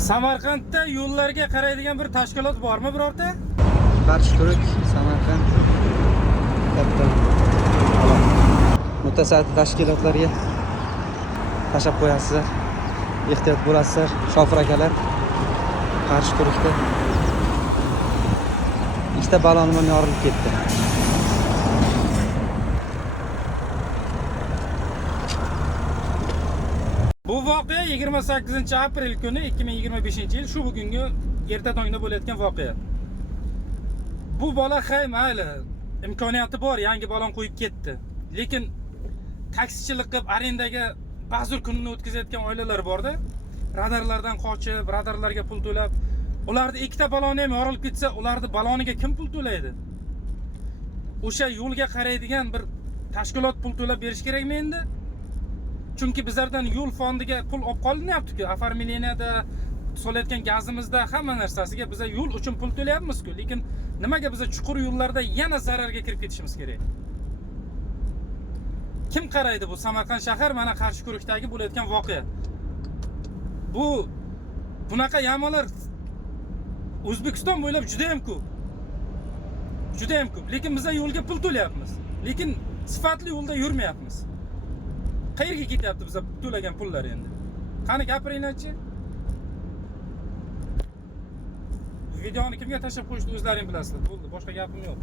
Samarqandda yo'llarga qaraydigan bir tashkilot bormi birorta? Qarshi-Turk, Samarqand katta mutasaddi tashkilotlarga tashab qo'yasizlar. Ehtiyot bo'lasizlar, shofir akalar. Qarshi-Turkda ikkita balonman yorilib ketdi. Bu voqea 28-aprel kuni 2025-yil shu bugungi erta tongda bo'layotgan voqea. Bu bola hay mayli, imkoniyati bor, yangi balon qo'yib ketdi. Lekin taksichilik qilib arendaga ba'zir kunini o'tkazayotgan oilalar borda, radarlardan qochib, radarlarga pul to'lab, ularda ikkita baloni ham yorilib ketsa, ularni baloniga kim pul to'laydi? O'sha yo'lga qaraydigan bir tashkilot pul to'lab berish kerakmi endi? Chunki bizlardan yo'l fondiga pul olib qolinyapti-ku, afarmileniyada solayotgan gazimizda hamma narsasiga biz yo'l uchun pul to'layapmiz-ku, lekin nimaga biz chuqur yo'llarda yana zararga kirib ketishimiz kerak? Kim qaraydi bu Samarqand shahar mana Qarshi-Kurukdagi bo'layotgan voqea? Bunaqa yamolar O'zbekiston bo'ylab juda ham ko'p. Juda ham ko'p. Lekin biz yo'lga pul to'layapmiz. Lekin sifatli yo'lda yurmayapmiz. Qayerga ketyapti biz to'lagan pullar endi? Qani gapiringlar-chi? Videoni kimga tashlab qo'yishni o'zlaring bilasizlar. Bo'ldi, boshqa gapim yo'q.